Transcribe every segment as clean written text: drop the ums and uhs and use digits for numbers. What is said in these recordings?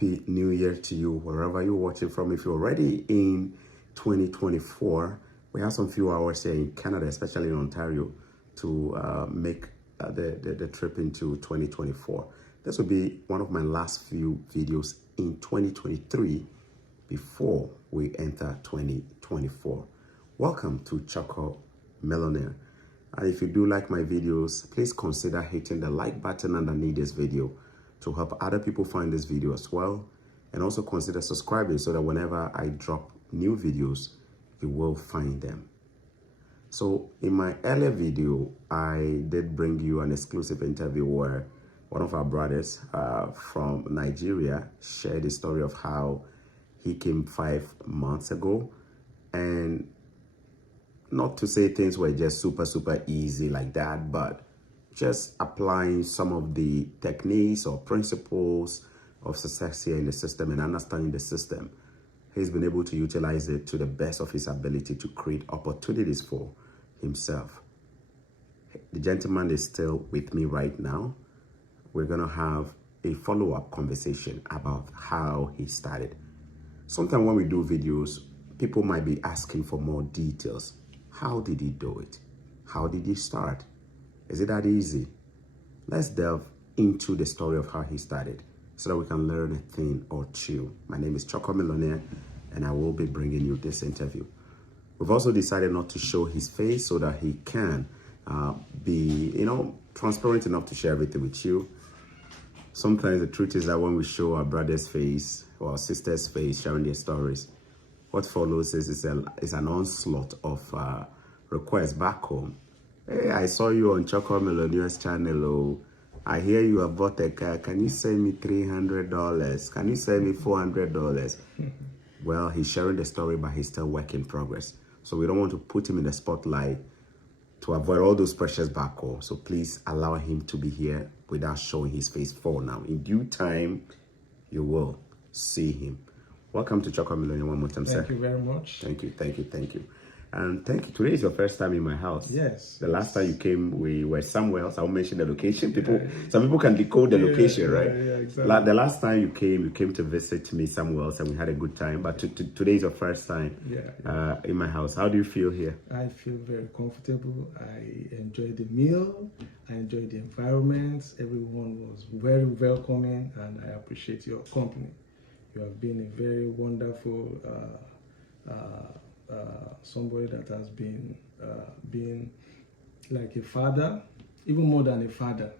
Happy New Year to you, wherever you're watching from. If you're already in 2024, we have some few hours here in Canada, especially in Ontario, to make the trip into 2024. This will be one of my last few videos in 2023 before we enter 2024. Welcome to Choco Millionaire. And if you do like my videos, please consider hitting the like button underneath this video to help other people find this video as well. And also consider subscribing so that whenever I drop new videos, you will find them. So in my earlier video, I did bring you an exclusive interview where one of our brothers from Nigeria shared the story of how he came 5 months ago. And not to say things were just super easy like that, but just applying some of the techniques or principles of success here in the system and understanding the system, he's been able to utilize it to the best of his ability to create opportunities for himself. The gentleman is still with me right now. We're going to have a follow-up conversation about how he started. Sometimes when we do videos, people might be asking for more details. How did he do it? How did he start? Is it that easy? Let's delve into the story of how he started so that we can learn a thing or two. My name is Choco Millionaire, and I will be bringing you this interview. We've also decided not to show his face so that he can be, transparent enough to share everything with you. Sometimes the truth is that when we show our brother's face or our sister's face sharing their stories, what follows is an onslaught of requests back home. Hey, I saw you on Choco Millionaire's channel. Oh, I hear you have bought a car. Can you send me $300? Can you send me $400? Well, he's sharing the story, but he's still work in progress. So we don't want to put him in the spotlight to avoid all those pressures back home. So please allow him to be here without showing his face for now. In due time, you will see him. Welcome to Choco Millionaire one more time, sir. Thank you very much. Thank you. And thank you. Today is your first time in my house. Yes. The last time you came, we were somewhere else. I won't mention the location. Some people can decode the location, right? Yeah, exactly. The last time you came to visit me somewhere else, and we had a good time. But today is your first time in my house. How do you feel here? I feel very comfortable. I enjoyed the meal. I enjoyed the environment. Everyone was very welcoming, and I appreciate your company. You have been a very wonderful somebody that has been like a father, even more than a father,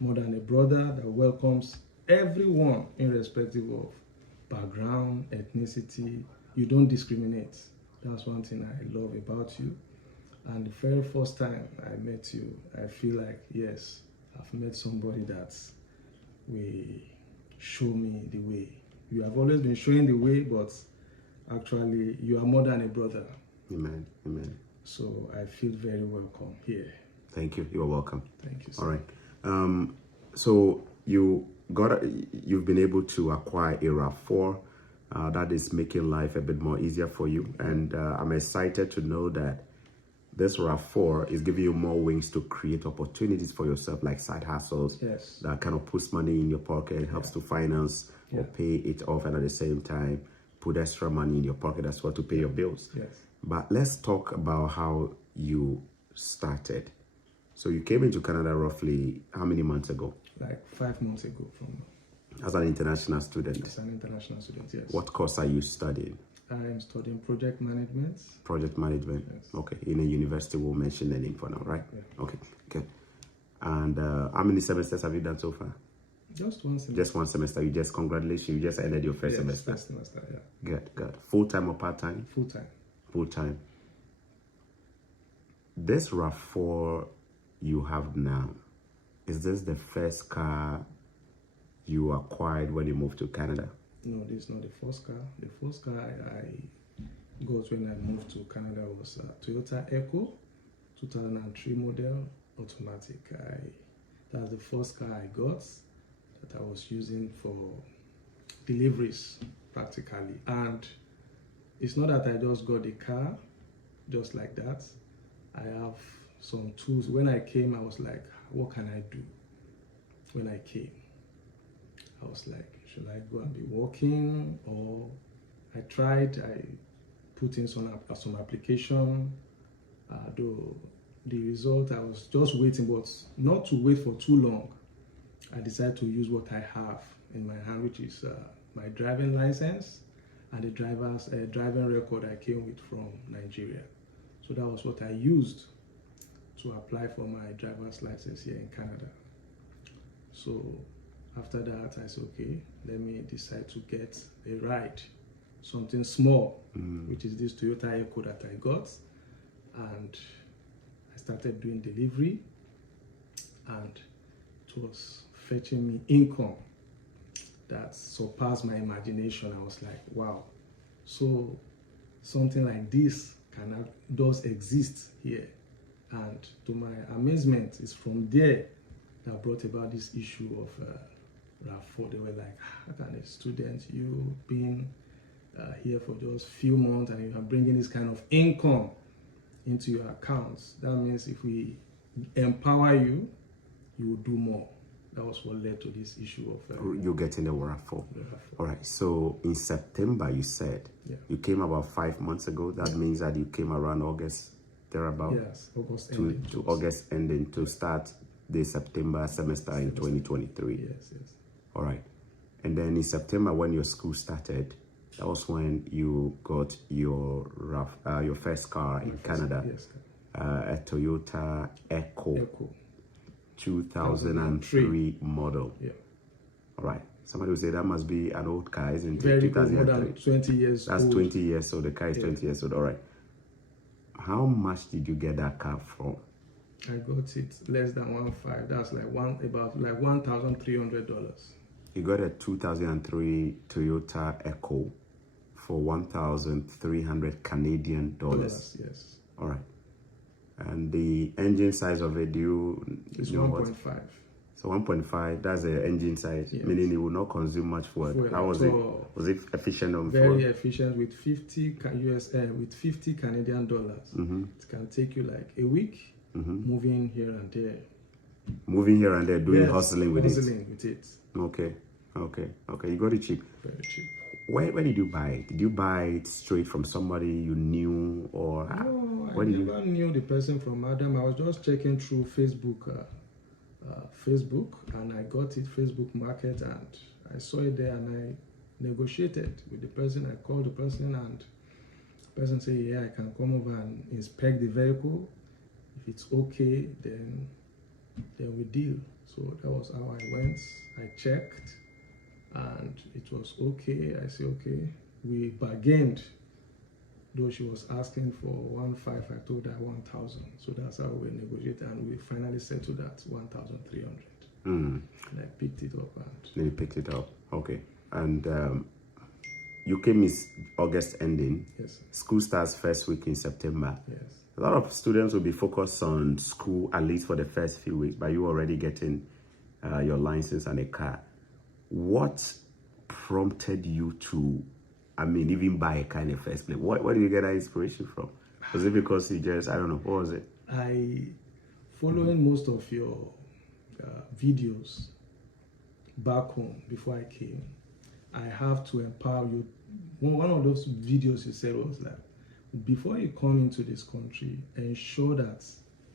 more than a brother that welcomes everyone irrespective of background, ethnicity. You don't discriminate. That's one thing I love about you. And the very first time I met you, I feel like, yes, I've met somebody that will show me the way. You have always been showing the way, but actually, you are more than a brother. Amen. So I feel very welcome here. Thank you. You are welcome. Thank you, sir. All right. So you've been able to acquire a RAV4. That is making life a bit more easier for you. And I'm excited to know that this RAV4 is giving you more wings to create opportunities for yourself, like side hustles. Yes. That kind of puts money in your pocket, helps to finance or pay it off, and at the same time, put extra money in your pocket as well to pay your bills. Yes. But let's talk about how you started. So you came into Canada roughly how many months ago? Like 5 months ago As an international student? As an international student, yes. What course are you studying? I'm studying project management. Project management? Yes. Okay. In a university, we'll mention the name for now, right? Yeah. Okay, good. And how many semesters have you done so far? Just one semester. Just one semester. Congratulations, you just ended your first semester. First semester, yeah. Good. Full-time or part-time? Full-time. Full-time. This RAV4 you have now, is this the first car you acquired when you moved to Canada? No, this is not the first car. The first car I got when I moved to Canada was a Toyota Echo, 2003 model, automatic. That's the first car I got that I was using for deliveries practically. And it's not that I just got the car just like that. I have some tools. When I came, I was like, what can I do? When I came, I was like, should I go and be walking? Or I put in some application, though the result I was just waiting, but not to wait for too long. I decided to use what I have in my hand, which is my driving license and the driving record I came with from Nigeria. So that was what I used to apply for my driver's license here in Canada. So after that, I said, okay, let me decide to get a ride, something small, which is this Toyota Echo that I got. And I started doing delivery, and it was fetching me income that surpassed my imagination. I was like, wow, so something like this does exist here. And to my amazement, it's from there that brought about this issue of RAV4. They were like, how can a student, you being here for just few months and you are bringing this kind of income into your accounts? That means if we empower you, you will do more. That was what led to this issue of you getting the RAV4. All right. So in September, you said you came about 5 months ago. That means that you came around August, thereabout. Yes, August ending. To August ending to start the September semester in 2023. Yes. All right. And then in September, when your school started, that was when you got your first car in Canada. Yes. A Toyota Echo. 2003 model. Yeah. All right. Somebody will say that must be an old car, isn't it? Very good, more than 20 years That's old. 20 years old. The car is 20 years old. All right. How much did you get that car from? I got it less than 1.5. That's like $1,300. You got a 2003 Toyota Echo for 1,300 Canadian dollars. Yes. All right. And the engine size of it, it's 1.5. So 1.5, that's the engine size, meaning it will not consume much fuel. How was it? Was it efficient on fuel? Very efficient with 50 Canadian dollars. It can take you like a week moving here and there. Moving here and there, doing hustling with it. Okay. You got it cheap. Very cheap. Where did you buy it? Did you buy it straight from somebody you knew, or no? I never knew the person from Adam. I was just checking through Facebook, and I got it Facebook Market, and I saw it there, and I negotiated with the person. I called the person, and the person said, "Yeah, I can come over and inspect the vehicle. If it's okay, then we deal." So that was how I went. I checked, and it was okay. I said, okay. We bargained. Though she was asking for 1.5, I told her 1,000. So that's how we negotiated, and we finally settled at 1,300. And I picked it up. Then you picked it up. Okay. And you came in August ending. Yes. School starts first week in September. Yes. A lot of students will be focused on school at least for the first few weeks, but you already getting your license and a car. What prompted you to, even buy a car in the first place? Where did you get that inspiration from? Was it because you just, I don't know, what was it? Following most of your videos back home before I came, I have to empower you. One of those videos you said was that before you come into this country, ensure that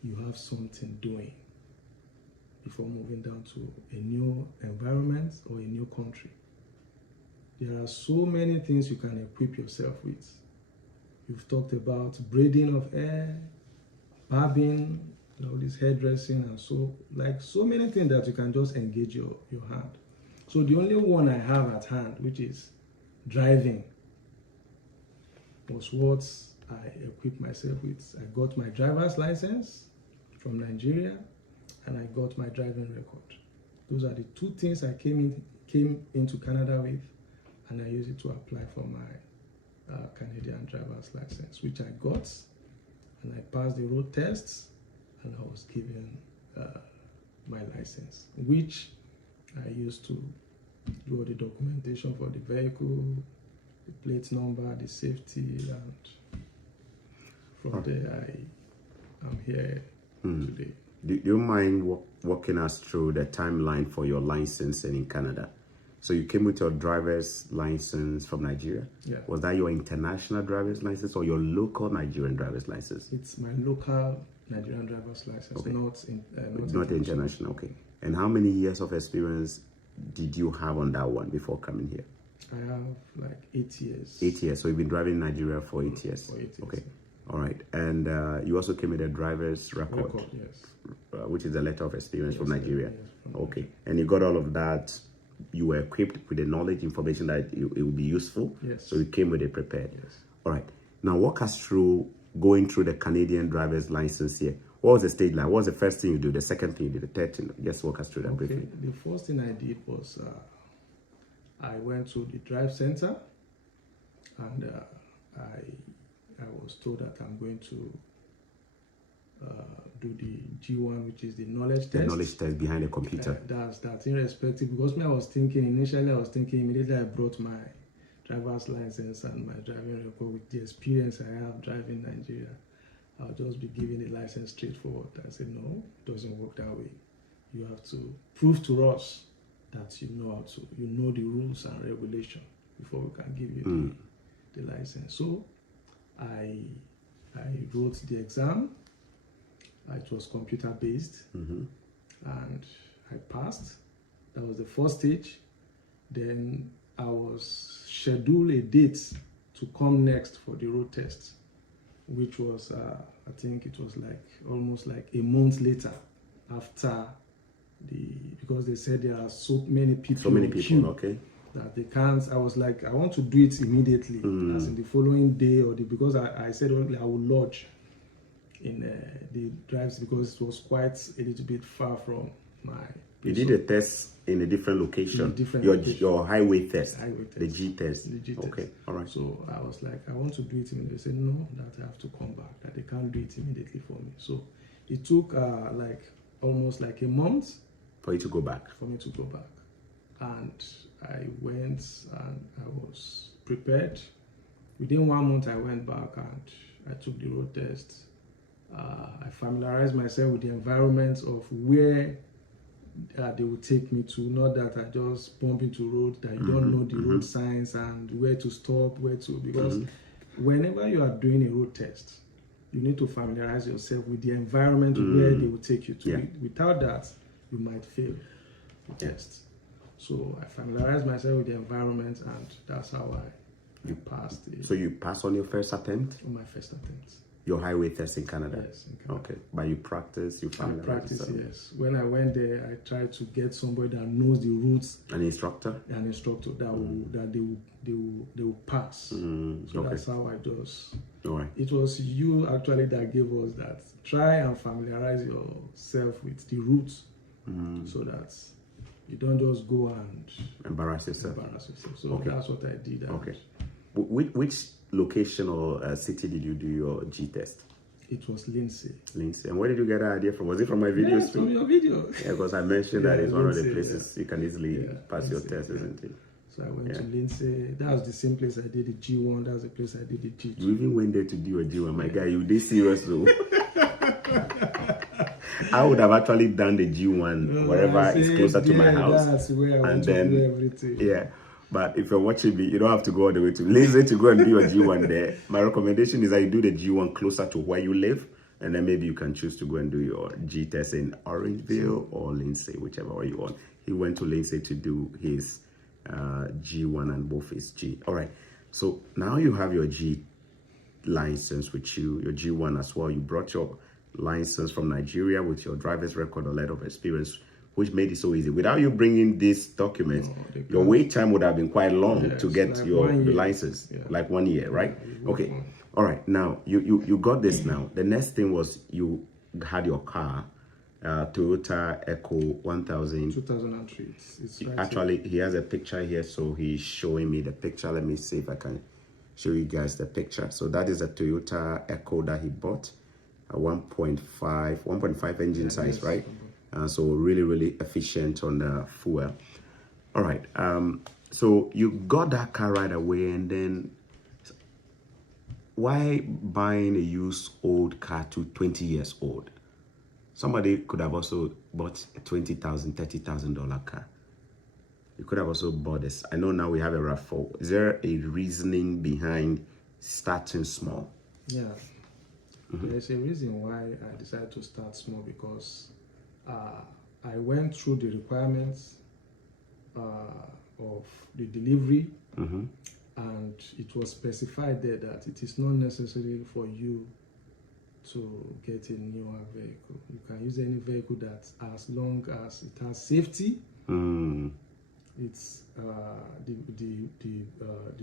you have something doing before moving down to a new environment or a new country. There are so many things you can equip yourself with. You've talked about braiding of hair, barbing, this hairdressing, and so many things that you can just engage your hand. So the only one I have at hand, which is driving, was what I equipped myself with. I got my driver's license from Nigeria, and I got my driving record. Those are the two things I came into Canada with, and I used it to apply for my Canadian driver's license, which I got, and I passed the road tests, and I was given my license, which I used to do all the documentation for the vehicle, the plate number, the safety, and from there I'm here today. Do you mind walking us through the timeline for your licensing in Canada? So you came with your driver's license from Nigeria? Yeah. Was that your international driver's license or your local Nigerian driver's license? It's my local Nigerian driver's license, Okay. not International. Okay. And how many years of experience did you have on that one before coming here? I have like 8 years. 8 years. So you've been driving in Nigeria for 8 years. For 8 years. Okay. All right. And you also came with a driver's record, Yes. which is a letter of experience from Yes, Nigeria. yes, from Okay. And you got all of that. You were equipped with the knowledge, information that it would be useful. Yes. So you came with it prepared. Yes. All right. Now walk us through going through the Canadian driver's license here. What was the stage like? What was the first thing you did? The second thing you did? The third thing? Just walk us through that briefly. The first thing I did was I went to the drive center, and I was told that I'm going to do the G1, which is the knowledge test. The knowledge test behind the computer. That's irrespective, because initially I was thinking immediately I brought my driver's license and my driving record with the experience I have driving Nigeria, I'll just be giving the license straightforward. I said, no, it doesn't work that way. You have to prove to us that you know the rules and regulation before we can give you the license. So I wrote the exam. It was computer based, and I passed. That was the first stage. Then I was scheduled a date to come next for the road test, which was I think it was like almost like a month later after because they said there are so many people Okay. that they can't. I was like, I want to do it immediately, as in the following day, because I said I would lodge in the drives, because it was quite a little bit far from my place. You did a test in a different location. Your highway test. The G test. The G test. Okay, all right. So I was like, I want to do it immediately. They said no, that I have to come back, that they can't do it immediately for me. So it took like almost like a month for you to go back. For me to go back. And I went and I was prepared. Within 1 month I went back and I took the road test. I familiarized myself with the environment of where they would take me to, not that I just bump into road that you don't know the road signs and where to stop, because whenever you are doing a road test, you need to familiarize yourself with the environment where they will take you to. Yeah. Without that, you might fail the test. So I familiarized myself with the environment, and that's how I passed. So you passed on your first attempt? On my first attempt. Your highway test in Canada? Yes, in Canada. Okay, but you practice, you familiarize yourself? Yes. When I went there, I tried to get somebody that knows the routes. An instructor? An instructor that they will pass. So that's how I just. All right. It was you actually that gave us that. Try and familiarize yourself with the routes, so that you don't just go and embarrass yourself. So that's what I did. Okay. Which location or city did you do your G test? It was Lindsay. And where did you get that idea from? Was it from my videos? Yes, from your video. Yeah, because I mentioned that it's one of the places you can easily pass your test, isn't it? So I went to Lindsay. That was the same place I did the G1. That was the place I did the G2. You even went there to do a G1. My guy, you did serious though. I would have actually done the G1 wherever is closer to my house. That's where I want to do everything. Yeah. But if you're watching me, you don't have to go all the way to Lindsay to go and do your G1 there. My recommendation is that you do the G1 closer to where you live, and then maybe you can choose to go and do your G test in Orangeville or Lindsay, whichever way you want. He went to Lindsay to do his G1 and both his G. All right. So now you have your G license with you, your G1 as well. You brought your license from Nigeria with your driver's record or letter of experience, which made it so easy. Without you bringing these documents, your wait time would have been quite long to get like your license, like 1 year, right? Okay. All right. Now, you got this now. The next thing was you had your car, Toyota Echo 1000. 2003. It's right actually, he has a picture here, so he's showing me the picture. Let me see if I can show you guys the picture. So that is a Toyota Echo that he bought, a 1.5 engine size, right? So really efficient on the fuel. All right. So you got that car right away, and then why buying a used old car to 20 years old? Somebody could have also bought a $20,000, $30,000 car. You could have also bought this. I know now we have a RAV4. Is there a reasoning behind starting small? Yeah. There's a reason why I decided to start small, because I went through the requirements of the delivery, and it was specified there that it is not necessary for you to get a newer vehicle. You can use any vehicle that, as long as it has safety, it's the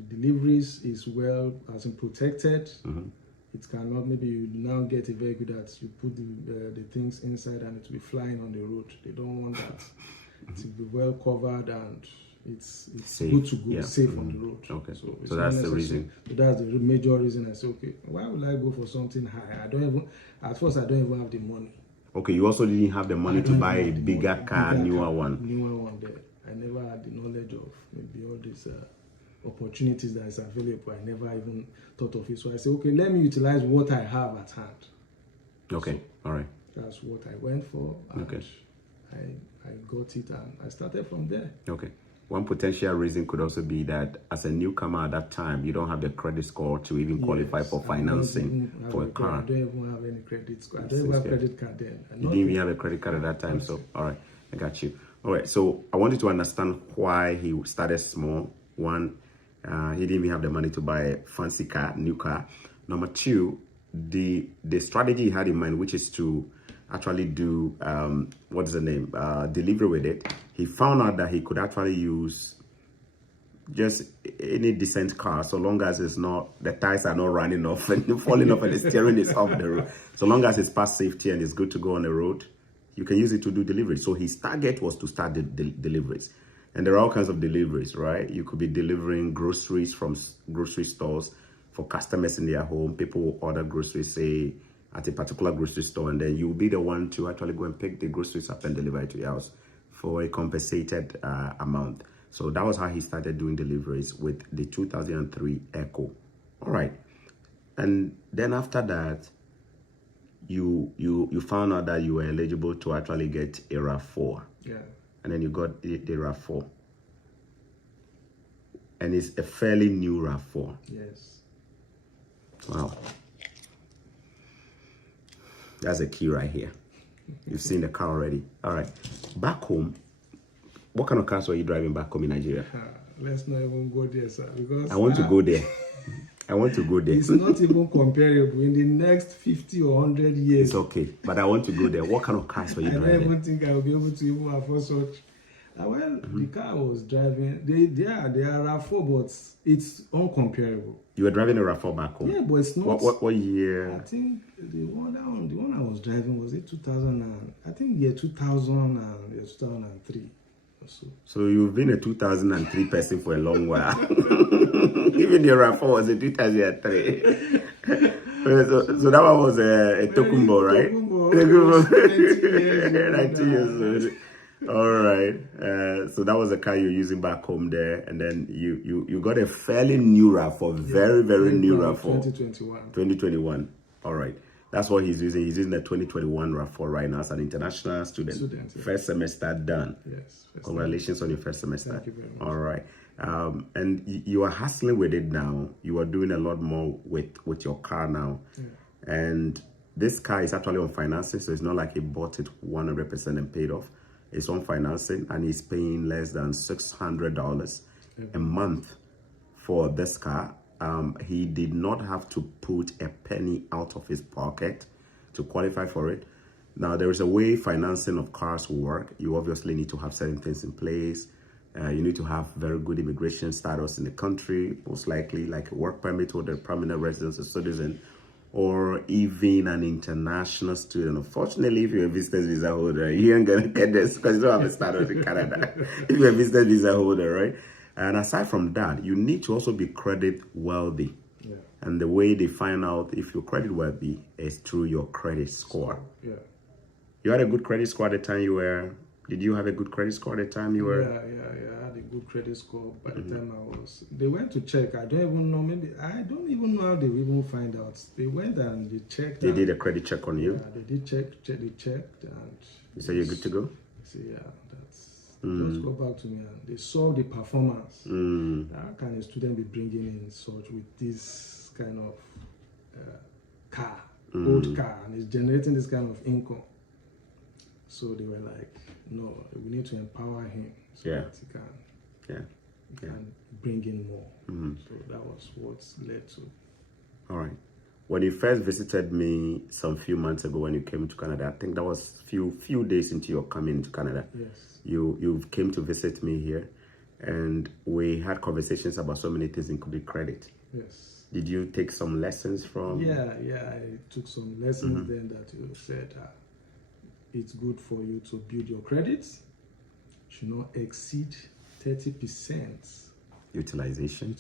deliveries is well as in protected. It cannot, maybe you now get a vehicle that you put the things inside and it will be flying on the road. They don't want that. It will be well covered and it's good to go, safe on the road. Okay, so that's the reason. So that's the major reason. I say, okay, why would I go for something high? At first I don't even have the money. Okay, you also didn't have the money to buy a bigger car, newer one. Newer one there. I never had the knowledge of maybe all these opportunities that is available. I never even thought of it. So I said, okay, let me utilize what I have at hand. Okay, all right. That's what I went for. And okay. I got it and I started from there. Okay. One potential reason could also be that as a newcomer at that time, you don't have the credit score to even qualify for financing for a car. I don't even have any credit score. I don't even have credit card then. You didn't even have a credit card at that time. So, all right, I got you. All right, so I wanted to understand why he started small. One, he didn't even have the money to buy a fancy car, new car. Number two, the strategy he had in mind, which is to actually do what's the name, delivery with it. He found out that he could actually use just any decent car, so long as it's not, the tires are not running off and falling off and the steering is off the road. So long as it's past safety and it's good to go on the road, you can use it to do delivery. So his target was to start the deliveries. And there are all kinds of deliveries, right? You could be delivering groceries from grocery stores for customers in their home. People will order groceries, say, at a particular grocery store, and then you'll be the one to actually go and pick the groceries up and deliver it to your house for a compensated amount. So that was how he started doing deliveries with the 2003 Echo. All right. And then after that, you found out that you were eligible to actually get a RAV4. Yeah. And then you got the RAV4. And it's a fairly new RAV4. Yes. Wow. That's a key right here. You've seen the car already. All right. Back home, what kind of cars were you driving back home in Nigeria? Let's not even go there, sir, because I want to go there. I want to go there. It's not even comparable. In the next 50 or 100 years. It's okay, but I want to go there. What kind of cars were you driving? I don't even think I will be able to even afford such. Well, the car I was driving, they are RAV4, but it's uncomparable. You were driving a RAV4 back home? Yeah, but it's not. What year? I think the one I was driving was it 2000 and I think year 2000 and 2003 or so. So you've been a 2003 person for a long while. Even the RAV4 was a 2003. So that one was a Tokumbo, right? Tokumbo. 19 years old. All right. So that was a car you're using back home there, and then you got a fairly new RAV4, very new RAV4. 2021. All right. That's what he's using. He's using the 2021 RAV4 right now as an international student. Yeah. First semester done. Yes. Congratulations on your first semester. Thank you very much. All right. And you are hustling with it now. You are doing a lot more with your car now. Yeah. And this car is actually on financing, so it's not like he bought it 100% and paid off. It's on financing, and he's paying less than $600 a month for this car. He did not have to put a penny out of his pocket to qualify for it. Now, there is a way financing of cars will work. You obviously need to have certain things in place. You need to have very good immigration status in the country, most likely like a work permit or the permanent residence or citizen, or even an international student. Unfortunately, if you're a business visa holder, you ain't gonna get this because you don't have a status in Canada. If you're a business visa holder, right? And aside from that, you need to also be credit wealthy. Yeah. And the way they find out if you're credit wealthy is through your credit score. Yeah. You had a good credit score at the time you were. Did you have a good credit score at the time you were? Yeah. I had a good credit score by the time I was. They went to check. I don't even know. Maybe I don't even know how they even find out. They went and they checked. They did a credit check on you. Yeah, they did check. They checked and. You said you're good to go. I said, yeah, just go back to me and they saw the performance. Mm. How can a student be bringing in such with this kind of car, old car, and it's generating this kind of income? So they were like, no, we need to empower him so Yeah. that he can, Yeah. can bring in more. Mhm. So that was what led to. All right. When you first visited me some few months ago when you came to Canada, I think that was few days into your coming to Canada. Yes. You came to visit me here, and we had conversations about so many things, including credit. Yes. Did you take some lessons from? Yeah, I took some lessons then that you said it's good for you to build your credits. Should not exceed 30% Utilization.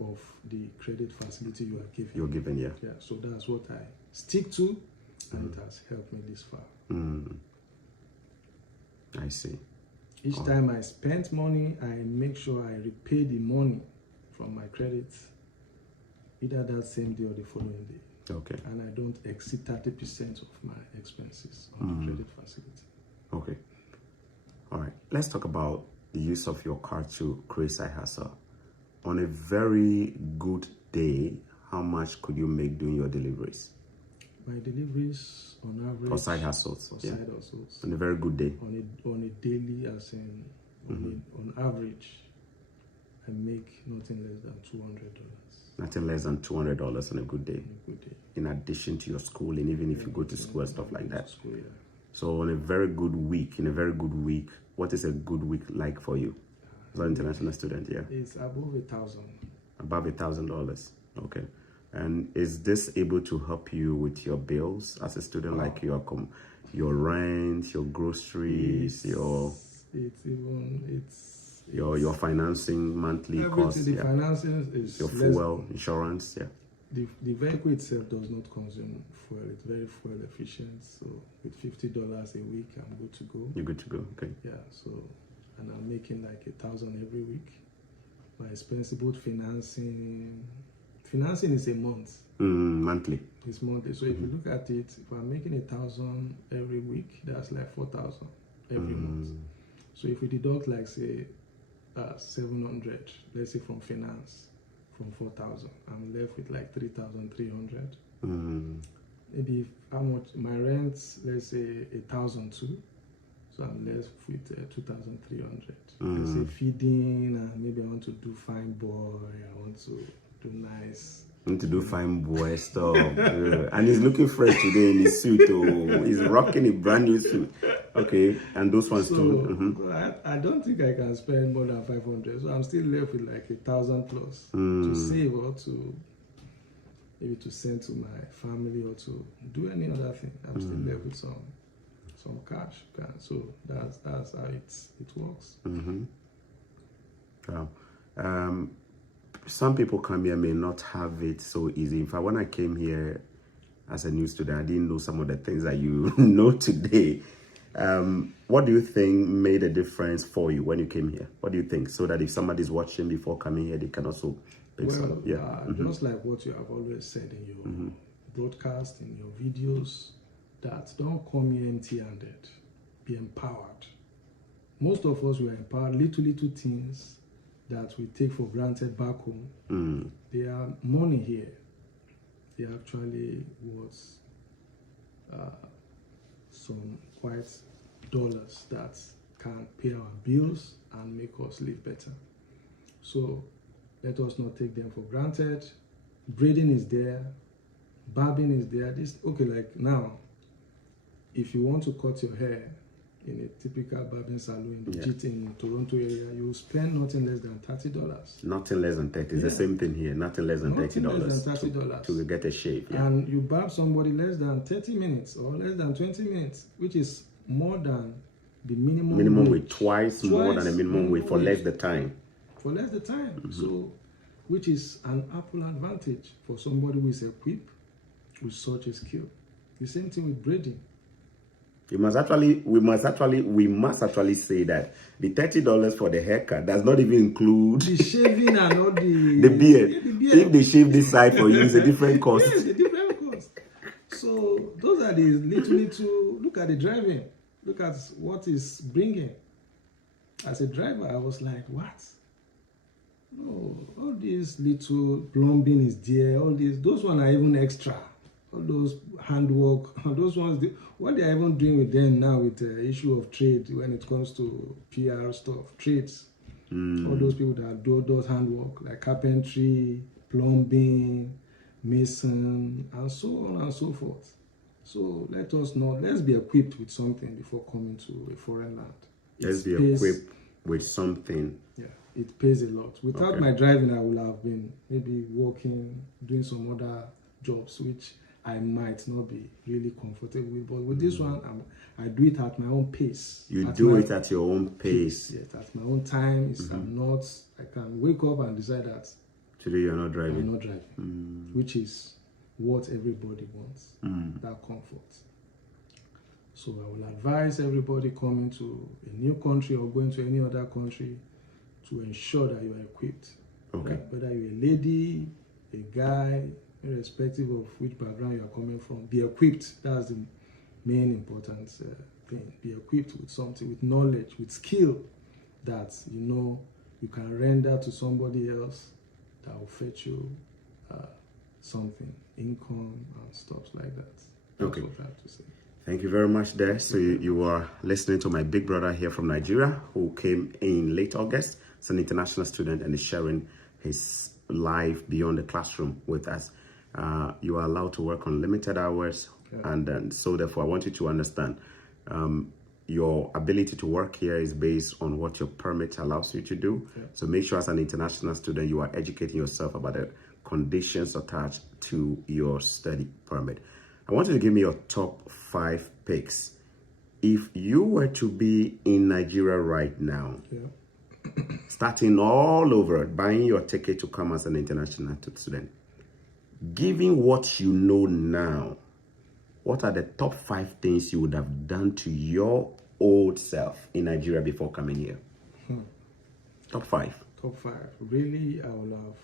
Of the credit facility you are given. You're given, yeah. Yeah, so that's what I stick to, and it has helped me this far. I see. Each time I spend money, I make sure I repay the money from my credit, either that same day or the following day. Okay. And I don't exceed 30% of my expenses on the credit facility. Okay. All right. Let's talk about the use of your card to create side hustle. On a very good day, how much could you make doing your deliveries? My deliveries on average For side hustles. for Yeah. side hustles On a very good day. on a daily, as in on average, I make nothing less than $200 Nothing less than $200 on a good day. on a good day. In addition to your schooling, even if you go to school and stuff like that. School, yeah. So on a very good week, what is a good week like for you? As an international student, yeah. It's above 1,000. Above $1,000. Okay. And is this able to help you with your bills as a student, like your rent, your groceries, your financing monthly costs, the financing is your less. fuel, insurance, yeah. The vehicle itself does not consume fuel. It's very fuel efficient. So with $50 a week, I'm good to go. You're good to go. Okay. Yeah. So, and I'm making like 1,000 every week. My expenses, both financing is a month. Monthly. It's monthly. So if you look at it, if I'm making 1,000 every week, that's like 4,000 every month. So if we deduct like say 700, let's say from finance, from 4,000, I'm left with like 3,300. Maybe how much my rent? Let's say 1,002. So I'm left with 2,300. Let's say feeding, and maybe I want to do fine boy. I want to do nice. I want to do fine boy stuff. And he's looking fresh today in his suit. Oh, he's rocking a brand new suit. Okay, and those ones too. I don't think I can spend more than 500. So I'm still left with like 1,000 plus to save, or to maybe to send to my family, or to do any other thing. I'm still left with some cash. So that's how it works. Wow. Some people come here may not have it so easy. In fact, when I came here as a new student, I didn't know some of the things that you know today. What do you think made a difference for you when you came here? What do you think? So that if somebody's watching before coming here, they can also pick some. Yeah. Just like what you have always said in your broadcast, in your videos, that don't come here empty-handed. Be empowered. Most of us were empowered, little things that we take for granted back home. They are money here. They actually was some quite dollars that can pay our bills and make us live better. So let us not take them for granted. Braiding is there, barbing is there. Like now, if you want to cut your hair in a typical barbing salon in Toronto area, you spend nothing less than $30. Nothing less than 30. It's the same thing here. Nothing less than $30. Less than $30 to get a shave. Yeah. And you barb somebody less than 30 minutes or less than 20 minutes, which is more than the minimum wage. Twice more than the minimum wage for less the time. For less the time. So, which is an ample advantage for somebody who is equipped with such a skill. The same thing with braiding. We must actually say that the $30 for the haircut does not even include the shaving and all the beard. Yeah, the beard. If they shave this side for you, it's a different cost. Yes, a different cost. So those are the little. Look at the driving. Look at what is bringing. as a driver, I was like, what? No, all these little plumbing is there, all these, those ones are even extra. All those handwork, those ones, what they are even doing with them now with the issue of trade when it comes to PR stuff, trades. All those people that do those handwork, like carpentry, plumbing, mason, and so on and so forth. So let us know, let's be equipped with something before coming to a foreign land. Let's be equipped with something. Yeah, it pays a lot. Without my driving, I would have been maybe working, doing some other jobs, which I might not be really comfortable with. But with this one, I do it at my own pace. You do it at your own pace. Yes, at my own time. I can wake up and decide that today you're not driving. I'm not driving, which is what everybody wants, that comfort. So I will advise everybody coming to a new country or going to any other country to ensure that you are equipped. Okay. Whether you're a lady, a guy, irrespective of which background you are coming from, be equipped. That's the main important thing. Be equipped with something, with knowledge, with skill that you can render to somebody else that will fetch you something, income and stuff like that. That's what I have to say. Thank you very much there. So you are listening to my big brother here from Nigeria who came in late August. He's an international student and is sharing his life beyond the classroom with us. You are allowed to work on limited hours, and so therefore I want you to understand your ability to work here is based on what your permit allows you to do. So make sure as an international student you are educating yourself about the conditions attached to your study permit. I want you to give me your top 5 picks. If you were to be in Nigeria right now, starting all over, buying your ticket to come as an international student, given what you know now, what are the top 5 things you would have done to your old self in Nigeria before coming here? Top 5. Top 5. Really, I will have,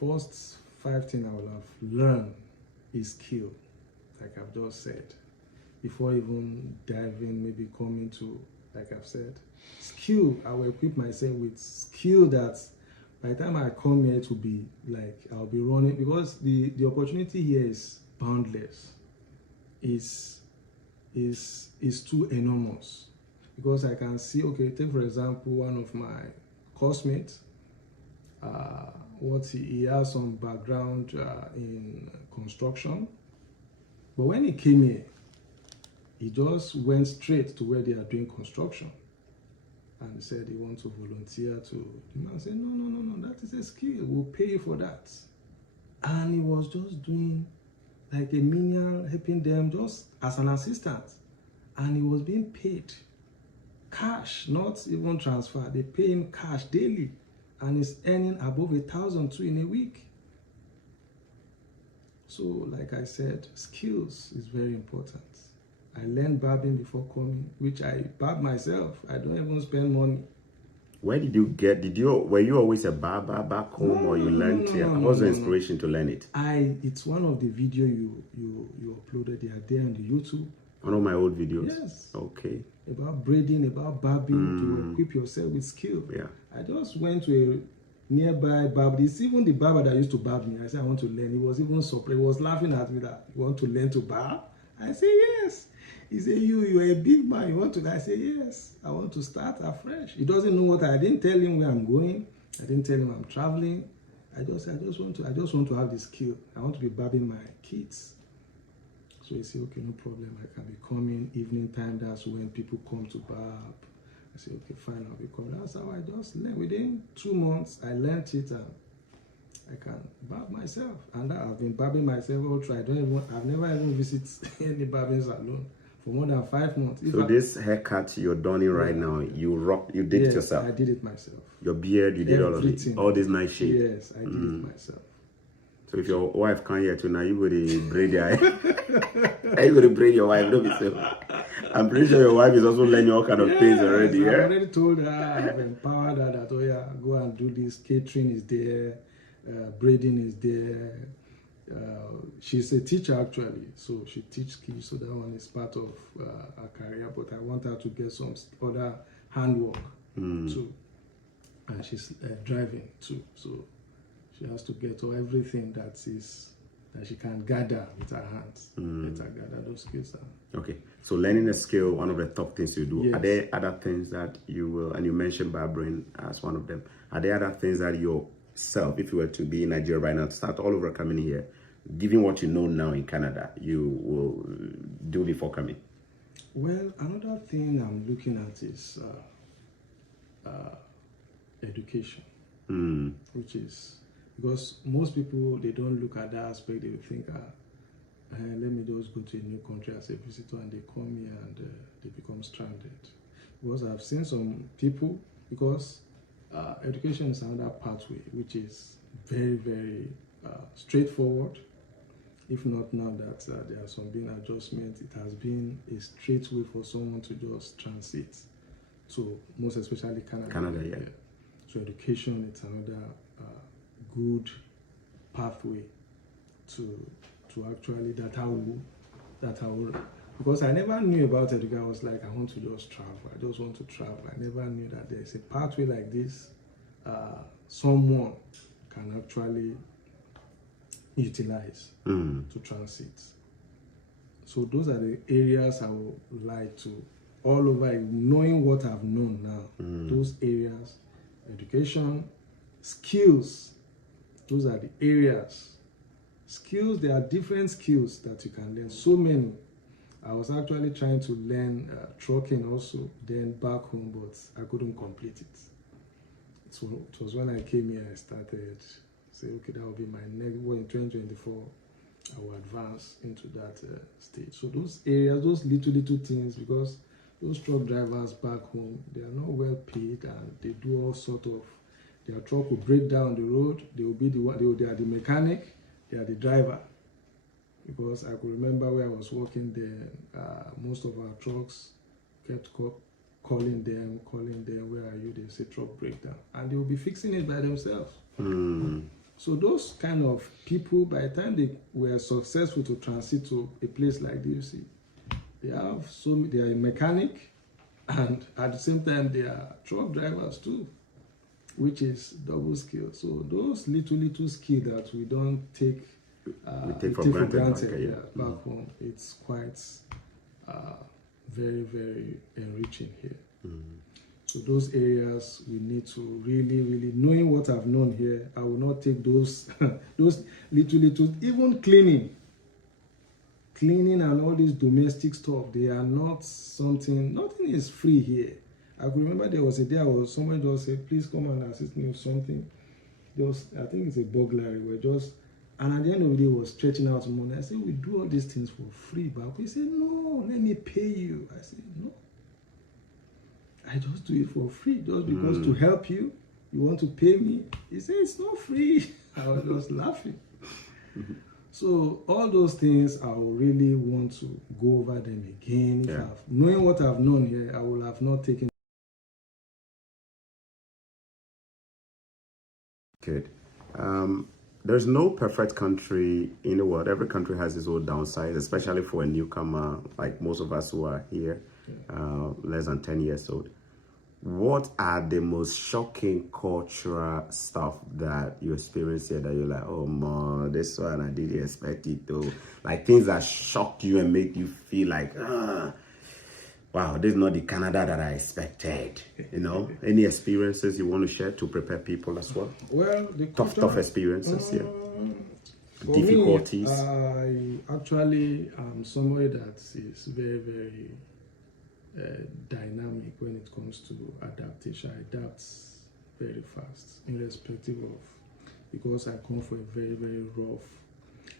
first 5 things I will have learned is skill, like I've just said. Before even diving, maybe coming to, like I've said, skill. I will equip myself with skill that by the time I come here to be like, I'll be running, because the opportunity here is boundless. Is too enormous. Because I can see, okay, take for example, one of my classmates, he has some background in construction, but when he came here, he just went straight to where they are doing construction, and he said he wants to volunteer to. The man said, no, that is a skill, we'll pay you for that. And he was just doing like a menial, helping them just as an assistant, and he was being paid cash, not even transfer. They pay him cash daily, and he's earning above 1,000 too in a week. So like I said, skills is very important. I learned barbing before coming, which I barb myself. I don't even spend money. Where did you get, were you always a barber back home, or you learned here? What was the inspiration to learn it? It's one of the video you uploaded. They are there on the YouTube. One of my old videos? Yes. Okay. About braiding, about barbing, to equip yourself with skill. Yeah. I just went to a nearby barber. It's even the barber that used to barb me. I said, I want to learn. He was even surprised. He was laughing at me that, you want to learn to barb? I said, yes. He said, you're a big man. You want to? I said, yes. I want to start afresh. He doesn't know what I didn't tell him where I'm going. I didn't tell him I'm traveling. I just want to have the skill. I want to be barbing my kids. So he said, okay, no problem. I can be coming evening time. That's when people come to barb. I said, okay, fine, I'll be coming. That's how I just learned. Within 2 months, I learned it, and I can barb myself. And I've been barbing myself all through. I've never even visited any barbing salon for more than 5 months. So this haircut you're donning right now, you did it yourself? I did it myself. Your beard, you did all of it? All this nice shape? Yes, I did it myself. So if your wife come here tonight, you would braid your hair. You would braid your wife, don't be so. I'm pretty sure your wife is also learning all kind of things already. I already told her, I've empowered her that, oh yeah, go and do this. Catering is there, braiding is there. She's a teacher actually, so she teaches kids, so that one is part of her career. But I want her to get some other handwork too, and she's driving too. So she has to get to everything that she can gather with her hands. Let her gather those skills down. Okay, so learning a skill, one of the top things you do. Yes. Are there other things that you will, and you mentioned barbering as one of them, are there other things that yourself, if you were to be in Nigeria right now, to start all over coming here, given what you know now in Canada, you will do before coming? Well, another thing I'm looking at is education, which is, because most people, they don't look at that aspect. They think, let me just go to a new country as a visitor, and they come here and they become stranded. Because I've seen some people, because education is another pathway which is very, very straightforward. If not now that there are some being adjustments, it has been a straight way for someone to just transit. So most especially Canada. Canada, yeah. So education, it's another good pathway to actually that I will, because I never knew about education. I was like, I want to just travel. I just want to travel. I never knew that there's a pathway like this. Someone can actually utilize to transit. So those are the areas I would like to, all over, knowing what I've known now, those areas, education, skills, those are the areas. Skills, there are different skills that you can learn, so many. I was actually trying to learn trucking also, then back home, but I couldn't complete it. So it was when I came here, I started, say, okay, that will be my next, well, in 2024, I will advance into that stage. So those areas, those little things, because those truck drivers back home, they are not well paid, and they do all sort of, their truck will break down the road, they will be the one, they are the mechanic, they are the driver. Because I could remember where I was working there, most of our trucks kept calling them, where are you? They say truck breakdown, and they will be fixing it by themselves. So those kind of people, by the time they were successful to transit to a place like DUC, they are a mechanic, and at the same time they are truck drivers too, which is double skill. So those little skills that we don't take, we take for granted back home, it's quite very, very enriching here. So those areas we need to really, knowing what I've known here, I will not take those those little, even cleaning and all this domestic stuff. They are not something, nothing is free here. I could remember there was a day someone just said, please come and assist me with something. I think it's a burglary. And at the end of the day, was stretching out money. I said, we do all these things for free, but he said, no, let me pay you. I said, no. I just do it for free, just because to help you, you want to pay me. He said, it's not free. I was just laughing. So all those things, I will really want to go over them again. Knowing what I've known here, I will have not taken. Good. There's no perfect country in the world. Every country has its own downsides, especially for a newcomer like most of us who are here, less than 10 years old. What are the most shocking cultural stuff that you experience here that you're like, oh man, this one I didn't expect it though? Like things that shocked you and make you feel like, wow, this is not the Canada that I expected. You know, any experiences you want to share to prepare people as well? Well, the tough experiences here. Me, Difficulties. I actually am somebody that is very, very dynamic when it comes to adaptation. I adapt very fast, irrespective of, because I come from a very, very rough.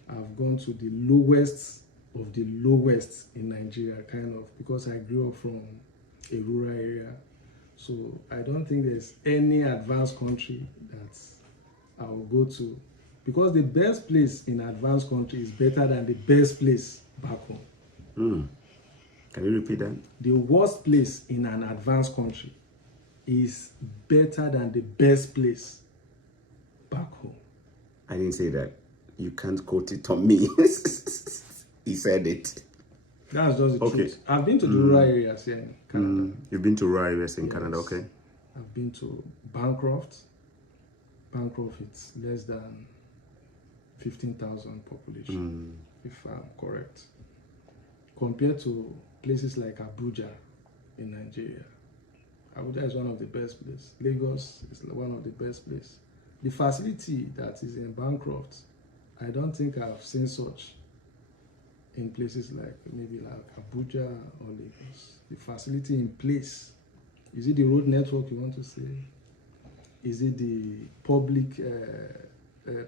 I've gone to the lowest of the lowest in Nigeria, kind of, because I grew up from a rural area. So I don't think there's any advanced country that I will go to, because the best place in advanced country is better than the best place back home. Can you repeat that? The worst place in an advanced country is better than the best place back home. I didn't say that. You can't quote it on me. He said it. That's just the Okay. truth. I've been to the rural areas here in Canada. You've been to rural areas in Yes. Canada, okay? I've been to Bancroft. Bancroft, it's less than 15,000 population, if I'm correct. Compared to places like Abuja in Nigeria. Abuja is one of the best places. Lagos is one of the best places. The facility that is in Bancroft, I don't think I've seen such in places like maybe like Abuja or Lagos. The facility in place. Is it the road network you want to say? Is it the public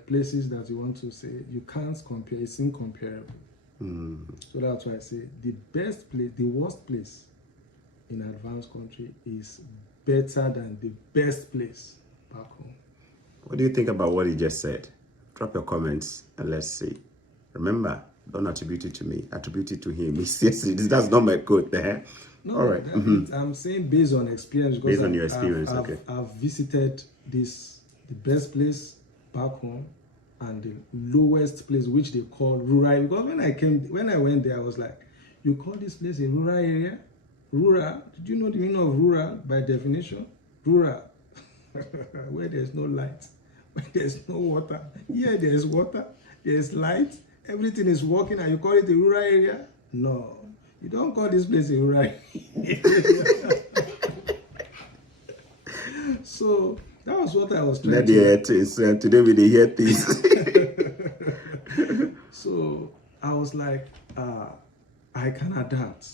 places that you want to say? You can't compare. It's incomparable. So that's why I say the best place, the worst place in an advanced country is better than the best place back home. What do you think about what he just said? Drop your comments and let's see. Remember, don't attribute it to me. Attribute it to him. That's not my quote there. No, all right. I'm saying based on experience. Based on your experience, okay. I've visited the best place back home and the lowest place, which they call rural. Because when I went there, I was like, you call this place a rural area? Rural? Did you know the meaning of rural by definition? Rural. Where there's no light, where there's no water. Here there's water, there's light, everything is working, and you call it a rural area? No. You don't call this place a rural area. So that was what I was trying to hear things. Today we hear things. So I was like, I can adapt.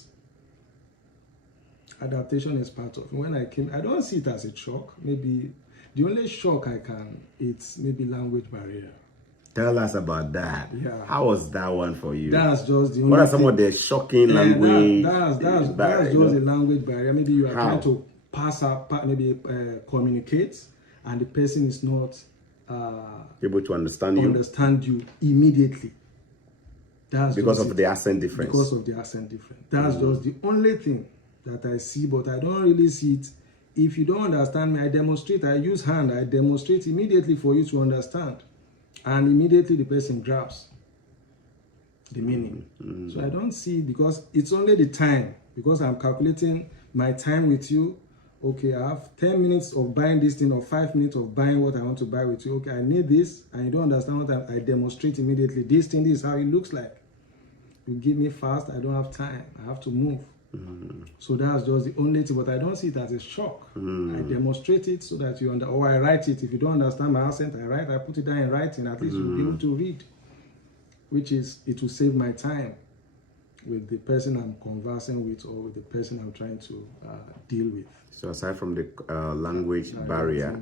Adaptation is part of it. When I came, I don't see it as a shock. Maybe the only shock it's maybe language barrier. Tell us about that. Yeah. How was that one for you? That's just the only What are some of the shocking language? That's just a language barrier. Maybe you are trying to communicate, and the person is not able to understand you immediately. That's because of the accent difference. Because of the accent difference. That's just the only thing that I see, but I don't really see it. If you don't understand me, I demonstrate. I use hand. I demonstrate immediately for you to understand, and immediately the person grabs the meaning. So I don't see, because it's only the time, because I'm calculating my time with you. Okay, I have 10 minutes of buying this thing or 5 minutes of buying what I want to buy with you. Okay, I need this, and you don't understand what I demonstrate immediately. This thing, this is how it looks like. You give me fast, I don't have time. I have to move. So that's just the only thing, but I don't see it as a shock. I demonstrate it so that you understand, or I write it. If you don't understand my accent, I put it down in writing. At least you'll be able to read, which is, it will save my time with the person I'm conversing with, or with the person I'm trying to deal with. So aside from the language barrier,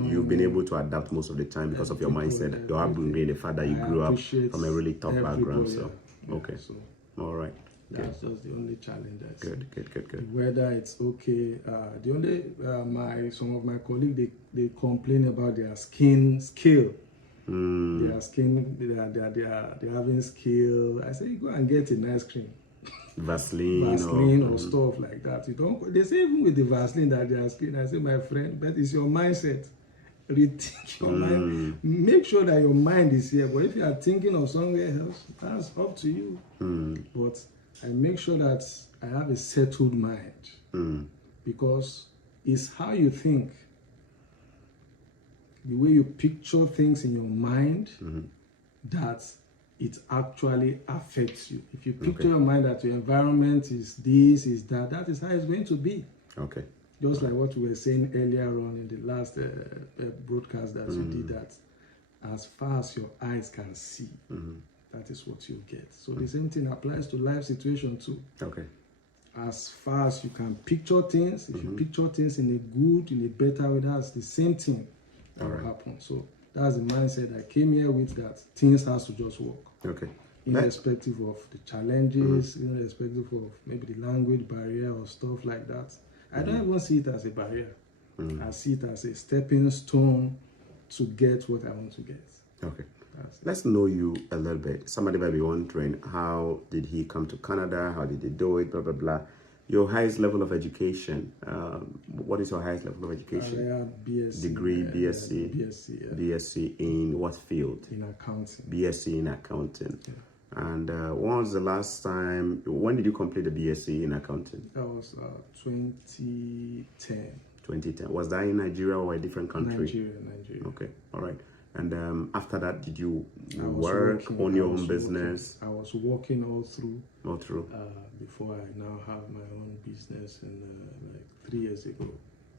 you've been able to adapt most of the time because of your mindset, your upbringing, the fact that you grew up from a really tough background. So, okay, so all right. That's just the only challenge I see. Good. Whether it's okay, the only some of my colleagues, they complain about their skin skill. Their skin, they're having skill. I say, you go and get a nice cream. Vaseline or stuff like that. You don't. They say even with the Vaseline that their skin. I say, my friend, but it's your mindset. Rethink your mind. Make sure that your mind is here. But if you are thinking of somewhere else, that's up to you. But I make sure that I have a settled mind, because it's how you think, the way you picture things in your mind, that it actually affects you. If you picture your mind that your environment is this, is that, that is how it's going to be. Okay. Just like what we were saying earlier on in the last broadcast that you did, that as far as your eyes can see, that is what you get. So the same thing applies to life situation too. Okay. As far as you can picture things, if you picture things in a good, in a better way, that's the same thing that will happen. So that's the mindset I came here with, that things has to just work. Okay. Irrespective of the challenges, irrespective of maybe the language barrier or stuff like that. I don't even see it as a barrier. I see it as a stepping stone to get what I want to get. Okay. Let's know you a little bit. Somebody might be wondering, how did he come to Canada? How did he do it? Blah, blah, blah. Your highest level of education. What is your highest level of education? I have BSc. Degree, BSc. BSc, yeah. BSc in what field? In accounting. BSc in accounting. And when was the last time, when did you complete the BSc in accounting? That was 2010. 2010. Was that in Nigeria or a different country? Nigeria. Okay, all right. And after that, did you working, own your own business? I was working all through. All through. Before I now have my own business, and like 3 years ago.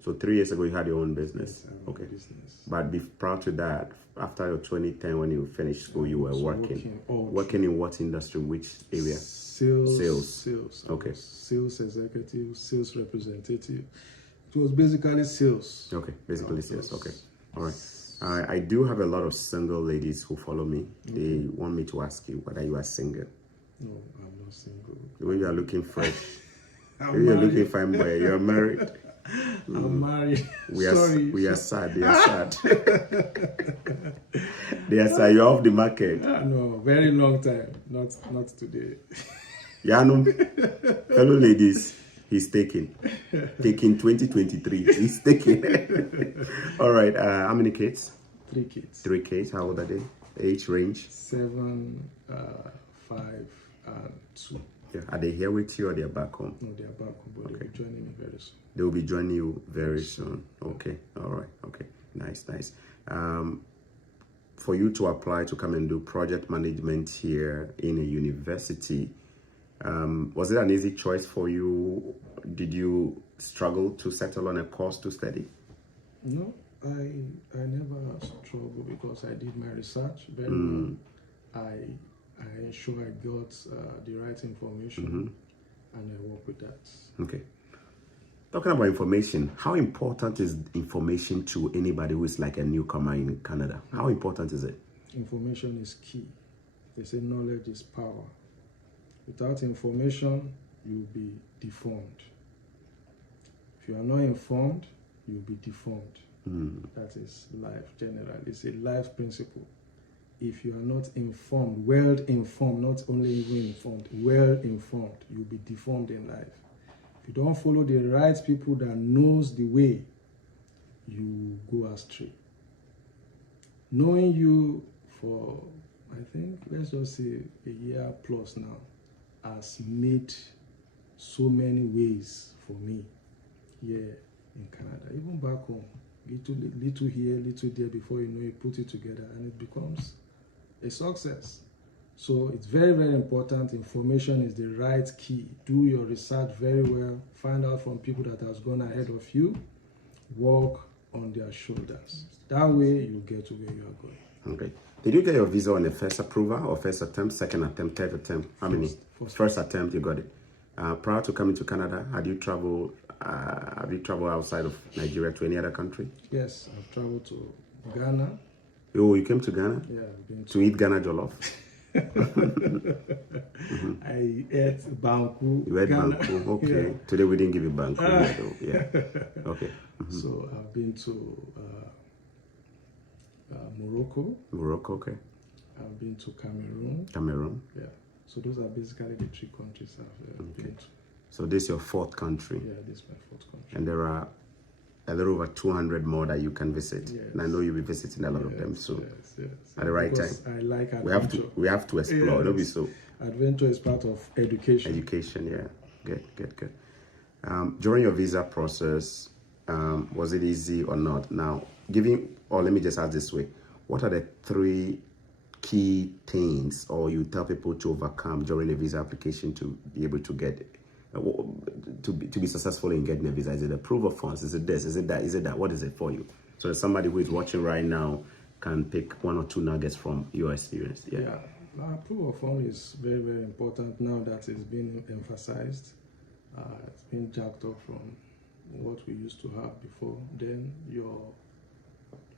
So 3 years ago, you had your own business. Yes, okay. Business. But prior to that, after your 2010, when you finished school, you were working. Working in what industry? Which area? Sales. Okay. Sales executive, sales representative. It was basically sales. Okay, basically sales. Okay, all right. I do have a lot of single ladies who follow me. Okay. They want me to ask you whether you are single. No, I'm not single. The way you are looking fresh. You're looking fine, boy. You're married. I'm married. We are sad. They are sad. They are sad. You're off the market. No, very long time. Not today. Yanum, fellow ladies, he's taking 2023. He's taking. All right. How many kids? 3 kids. 3 kids. How old are they? Age range? 7, 5, and 2. Yeah. Are they here with you or they're back home? No, they're back home, but they'll be joining me very soon. They will be joining you very soon. Okay. All right. Okay. Nice. For you to apply to come and do project management here in a university, was it an easy choice for you? Did you struggle to settle on a course to study? No, I never struggled because I did my research very well. I ensure I got the right information, and I work with that. Okay. Talking about information, how important is information to anybody who is like a newcomer in Canada? How important is it? Information is key. They say knowledge is power. Without information, you'll be deformed. If you are not informed, you'll be deformed. That is life generally. It's a life principle. If you are not informed, well informed, not only even informed, well informed, you'll be deformed in life. If you don't follow the right people that knows the way, you go astray. Knowing you for, I think, let's just say a year plus now, has made so many ways for me here in Canada. Even back home, little here, little there, before you know, you put it together and it becomes a success. So it's very, very important. Information is the right key. Do your research very well. Find out from people that has gone ahead of you. Walk on their shoulders. That way you get to where you are going. Okay. Did you get your visa on the first approval or first attempt, second attempt, third attempt? How many? First attempt, you got it. Prior to coming to Canada, have you traveled outside of Nigeria to any other country? Yes, I've traveled to Ghana. Oh, you came to Ghana? Yeah, I've been to eat Ghana jollof. I ate Banku. You ate Ghana. Banku, okay. Yeah. Today we didn't give you Banku yet, though. Yeah. Okay. So I've been to Morocco. Morocco, okay. I've been to Cameroon. Cameroon. Yeah. So those are basically the 3 countries I've been to. So this is your 4th country. Yeah, this is my 4th country. And there are a little over 200 more that you can visit. Yes. And I know you'll be visiting a lot of them soon. Yes. At the right because time. I like adventure. We have to explore. Don't be so. Adventure is part of education. Education, yeah. Good. During your visa process, was it easy or not? Now, let me just ask this way. What are the 3 key things or you tell people to overcome during a visa application to be able to get to be successful in getting a visa? Is it a proof of funds? Is it this? Is it that? Is it that? What is it for you? So that somebody who is watching right now can pick 1 or 2 nuggets from your experience. Yeah. Proof of fund is very, very important now that it's been emphasized. It's been jacked up from what we used to have before. Then your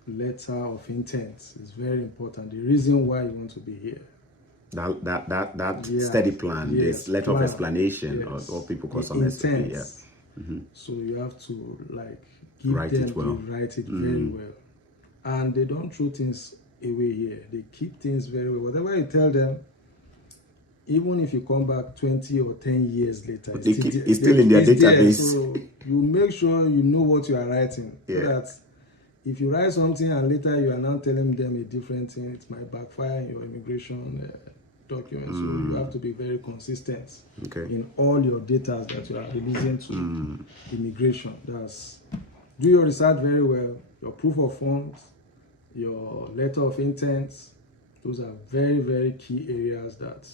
letter of intent is very important. The reason why you want to be here. That steady plan, this letter of explanation, or people call some intent. Yeah. So you have to write it very well, and they don't throw things away here. They keep things very well. Whatever you tell them, even if you come back 20 or 10 years later, it's still in their database. So you make sure you know what you are writing, so that if you write something and later you are now telling them a different thing, it might backfire in your immigration documents. So you have to be very consistent Okay. in all your data that you are releasing to immigration. That's do your research very well. Your proof of funds, your letter of intent. Those are very, very key areas that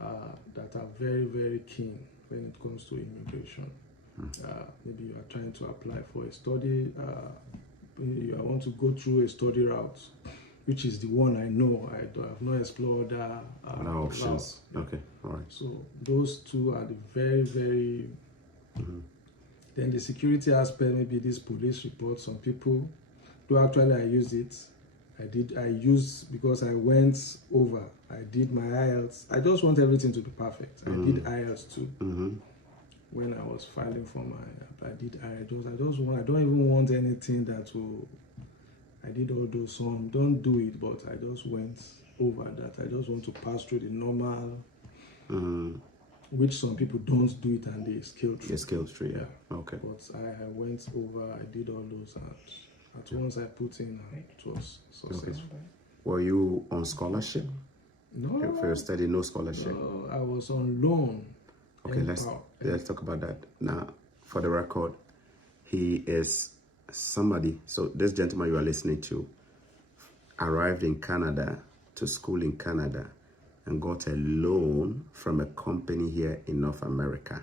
are very, very keen when it comes to immigration. Maybe you are trying to apply for a study. You want to go through a study route, which is the one I know. I have not explored Other options. route. Okay. All right. So those two are the very, very. Then the security aspect, maybe this police report. Some people, though actually I used it. I used because I went over. I did my IELTS. I just want everything to be perfect. I did IELTS too. When I was filing for my, I did IELTS. I don't even want anything that will. I did all those. Some don't do it, but I just went over that. I just want to pass through the normal, which some people don't do it and they scale through. They scale through, yeah. Okay. But I went over. I did all those and. At once I put in, it was successful. Okay. Were you on scholarship? No. For your study, no scholarship? I was on loan. Okay, let's talk about that. Now, for the record, he is somebody, so this gentleman you are listening to arrived in Canada to school in Canada and got a loan from a company here in North America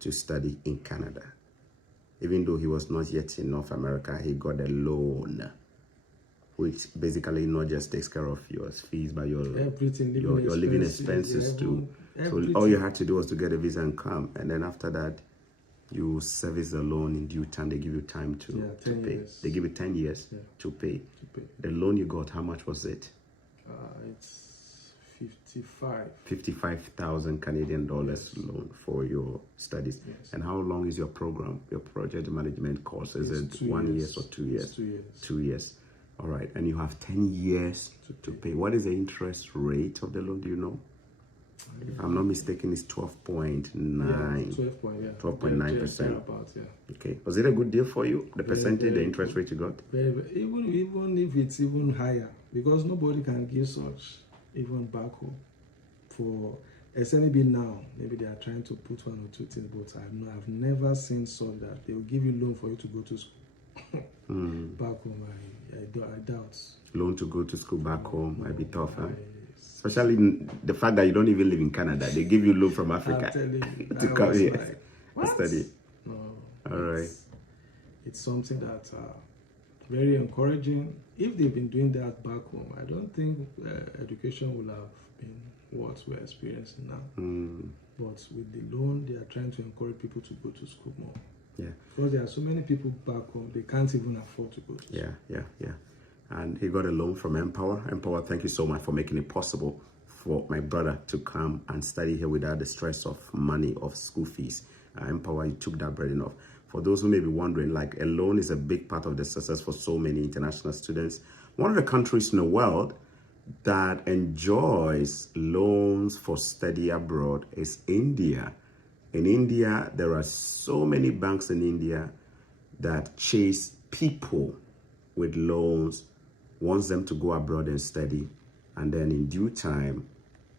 to study in Canada. Even though he was not yet in North America, he got a loan, which basically not just takes care of your fees, but your living expenses too. So all you had to do was to get a visa and come, and then after that, you service the loan in due time. They give you time to pay. Years. They give you 10 years to pay. The loan you got, how much was it? It's 55. 55,000 Canadian dollars loan for your studies. Yes. And how long is your program, your project management course? Is it 1 year or 2 years? It's 2 years. 2 years. All right. And you have 10 years to pay. What is the interest rate of the loan? Do you know? If I'm not mistaken, it's 12.9. 12.9%. Okay. Was it a good deal for you? The percentage, the interest rate you got? Even if it's even higher, because nobody can give such. Even back home, for maybe now, maybe they are trying to put one or two things, but I've never seen such that they will give you loan for you to go to school. Back home, I doubt. Loan to go to school back home might be tough, huh? Especially the fact that you don't even live in Canada. They give you loan from Africa to come here to study. No, all right. It's something that. Very encouraging. If they've been doing that back home, I don't think education will have been what we're experiencing now. But with the loan, they are trying to encourage people to go to school more. Yeah. Because there are so many people back home, they can't even afford to go to school. Yeah. And he got a loan from Empower. Empower, thank you so much for making it possible for my brother to come and study here without the stress of money, of school fees. Empower, you took that burden off. For those who may be wondering, like, a loan is a big part of the success for so many international students. One of the countries in the world that enjoys loans for study abroad is India. In India, there are so many banks in India that chase people with loans, wants them to go abroad and study, and then in due time,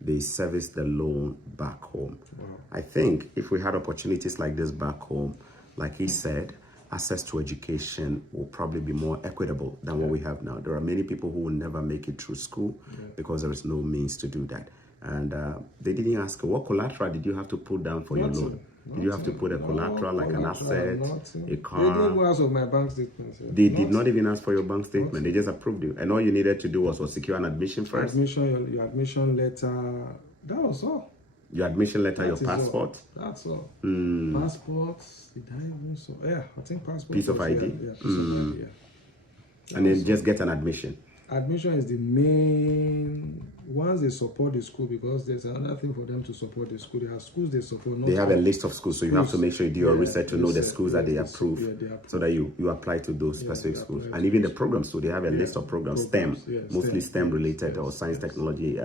they service the loan back home. Wow. I think if we had opportunities like this back home, like he said, access to education will probably be more equitable than what we have now. There are many people who will never make it through school because there is no means to do that. And they didn't ask, what collateral did you have to put down for your loan? Did you have to put a collateral, like an asset, a car? They didn't even ask for my bank statement. They did not even ask for your bank statement. They just approved you. And all you needed to do was secure an admission first. Your admission letter, that was all. Your admission letter, your passport? That's all. Passport, did I even so? Yeah, I think passport. Piece of ID? Yeah, piece of ID, yeah. And then just get an admission. Admission is the main. Once they support the school, because there's another thing for them to support the school. There are schools they support. They have a list of schools, so you have to make sure you do your research to know the schools that they approve, so that you apply to those specific schools. And even the programs too, they have a list of programs, STEM, mostly STEM related, or science, technology,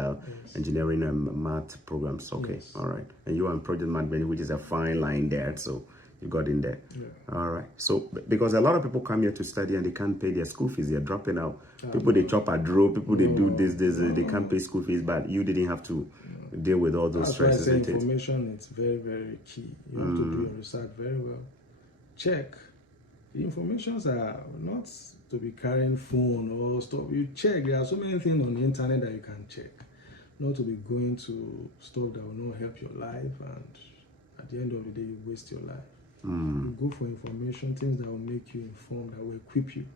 engineering, and math programs. Okay, all right. And you are in project management, which is a fine line there. So you got in there. Yeah. All right. So because a lot of people come here to study and they can't pay their school fees, they're dropping out. People they chop a draw, people they do this, they can't pay school fees, but you didn't have to deal with all those stresses. That's why I say information is very, very key. You have to do your research very well. Check. The informations are not to be carrying phone or stuff. You check. There are so many things on the internet that you can check. Not to be going to stuff that will not help your life, and at the end of the day, you waste your life. You go for information, things that will make you informed, that will equip you,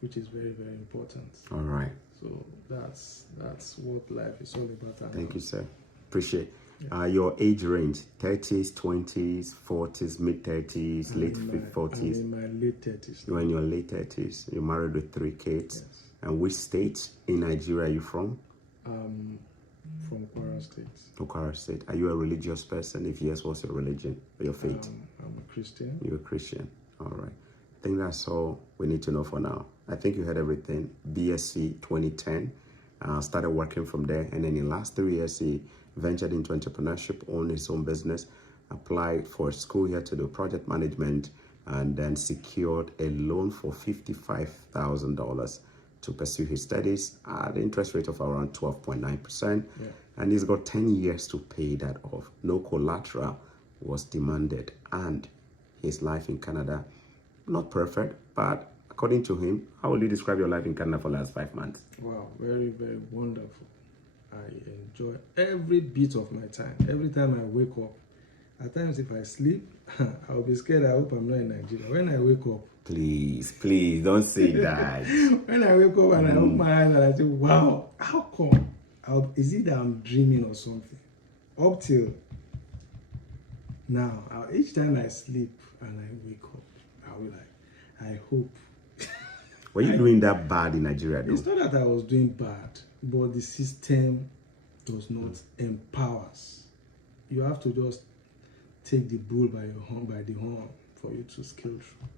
which is very, very important. All right. So that's what life is all about. Thank you, sir. Appreciate. Your age range: 30s, 20s, 40s, mid 30s, late 40s. I'm in my late 30s. You're in your late 30s. You're married with 3 kids. Yes. And which state in Nigeria are you from? From Kwara State. Kwara State. Are you a religious person? If yes, what's your religion or your faith? I'm a Christian. You're a Christian. All right. I think that's all we need to know for now. I think you heard everything. BSc 2010. Started working from there. And then in the last 3 years, he ventured into entrepreneurship, owned his own business, applied for a school here to do project management, and then secured a loan for $55,000 to pursue his studies at an interest rate of around 12.9%. And he's got 10 years to pay that off. No collateral was demanded. And his life in Canada, not perfect, but according to him, how will you describe your life in Canada for the last 5 months? Wow, very, very wonderful. I enjoy every bit of my time. Every time I wake up, at times if I sleep, I'll be scared. I hope I'm not in Nigeria. When I wake up, please don't say that. When I wake up and I open my eyes and I say, wow, how come? Is it that I'm dreaming or something? Up till now, each time I sleep and I wake up, I'll be like, I hope. Were you doing that bad in Nigeria though? It's not that I was doing bad, but the system does not empower us. You have to just take the bull by the horn for you to scale through.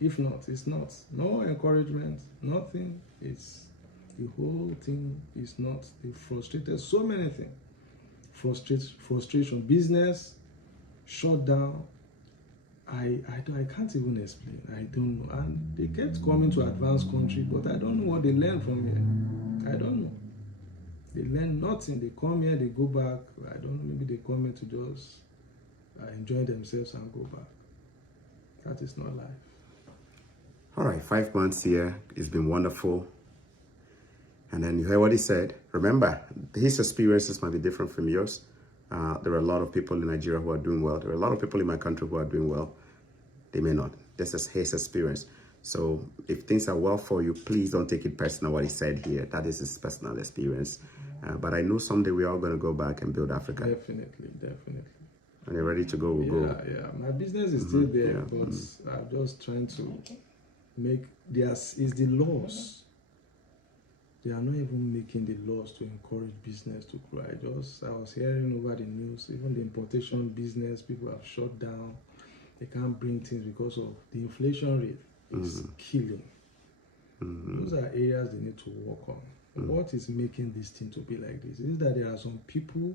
If not, it's not. No encouragement, nothing. It's the whole thing is not. They frustrated so many things. Frustration, business, shut down. I can't even explain. I don't know. And they kept coming to advanced country, but I don't know what they learned from here. I don't know. They learn nothing. They come here, they go back. I don't know. Maybe they come here to just enjoy themselves and go back. That is not life. All right, 5 months here. It's been wonderful. And then you heard what he said. Remember, his experiences might be different from yours. There are a lot of people in Nigeria who are doing well. There are a lot of people in my country who are doing well. They may not. This is his experience. So if things are well for you, please don't take it personal what he said here. That is his personal experience. But I know someday we're all going to go back and build Africa. Definitely. And you're ready to go, we'll go. Yeah. My business is still there, but I'm just trying to make is the laws. They are not even making the laws to encourage business to grow. I was hearing over the news, even the importation business, people have shut down. They can't bring things because of the inflation rate is killing. Those are areas they need to work on. What is making this thing to be like this is that there are some people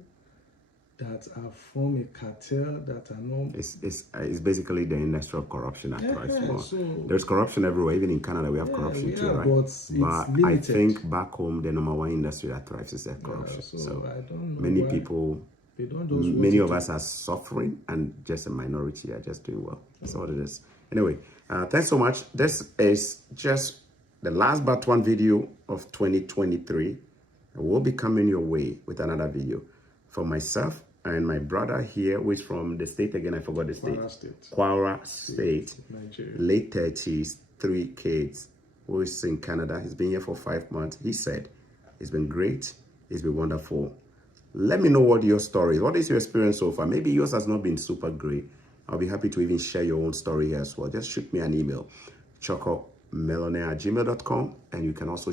that are from a cartel that are not. It's basically the industry of corruption that thrives more. So there's corruption everywhere. Even in Canada, we have corruption too, right? But I think back home, the number one industry that thrives is that corruption. So I don't know many people, many of us are suffering, and just a minority are just doing well. That's what it is. Anyway, thanks so much. This is just the last but one video of 2023. We'll be coming your way with another video. For myself and my brother here, who is from the state again, I forgot the state. Kwara State. Nigeria. Late 30s, 3 kids, who is in Canada. He's been here for 5 months. He said it's been great. It's been wonderful. Let me know what your story is. What is your experience so far? Maybe yours has not been super great. I'll be happy to even share your own story here as well. Just shoot me an email, chocomelonaire@gmail.com, and you can also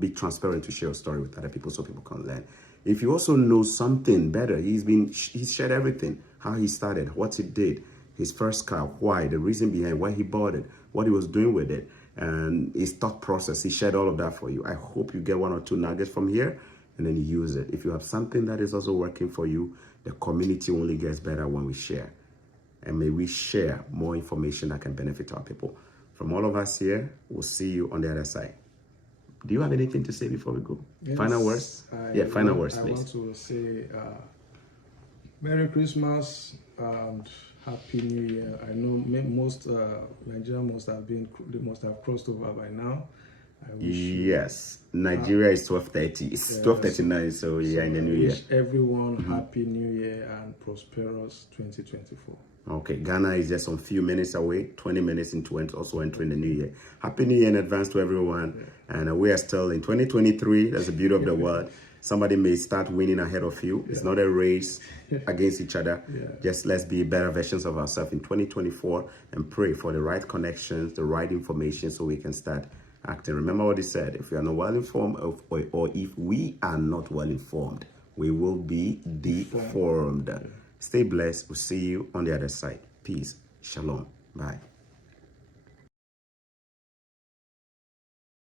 be transparent to share your story with other people so people can learn. If you also know something better, he's shared everything, how he started, what he did, his first car, why, the reason behind why he bought it, what he was doing with it, and his thought process. He shared all of that for you. I hope you get 1 or 2 nuggets from here and then you use it. If you have something that is also working for you, the community only gets better when we share. and may we share more information that can benefit our people. From all of us here, we'll see you on the other side. Do you have anything to say before we go? Yes, Final words? Final words, please. I want to say Merry Christmas and Happy New Year. I know most Nigerians must have crossed over by now. I wish yes, Nigeria is 12:30. It's 12:39, so yeah, in the new year. Wish everyone Happy New Year and prosperous 2024. Okay, Ghana is just some few minutes away, 20 minutes into also entering the new year. Happy New Year in advance to everyone. And we are still in 2023. That's the beauty of the world. Somebody may start winning ahead of you. It's not a race against each other. Just let's be better versions of ourselves in 2024 and pray for the right connections, the right information so we can start acting. Remember what he said, if we are not well informed or if we are not well informed, we will be deformed. Stay blessed. We'll see you on the other side. Peace. Shalom. Bye.